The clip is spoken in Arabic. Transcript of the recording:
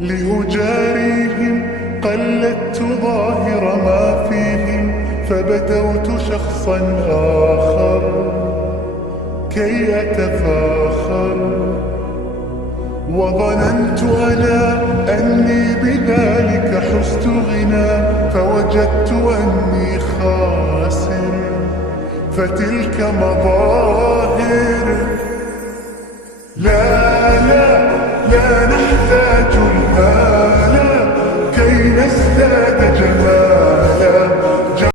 لأجاريهم قلدت ظاهر ما فيهم، فبدوت شخصا آخر كي أتفاخر، وظننت أنا أني بذلك حزت غنى، فوجدت أني خاسر. فتلك مظاهر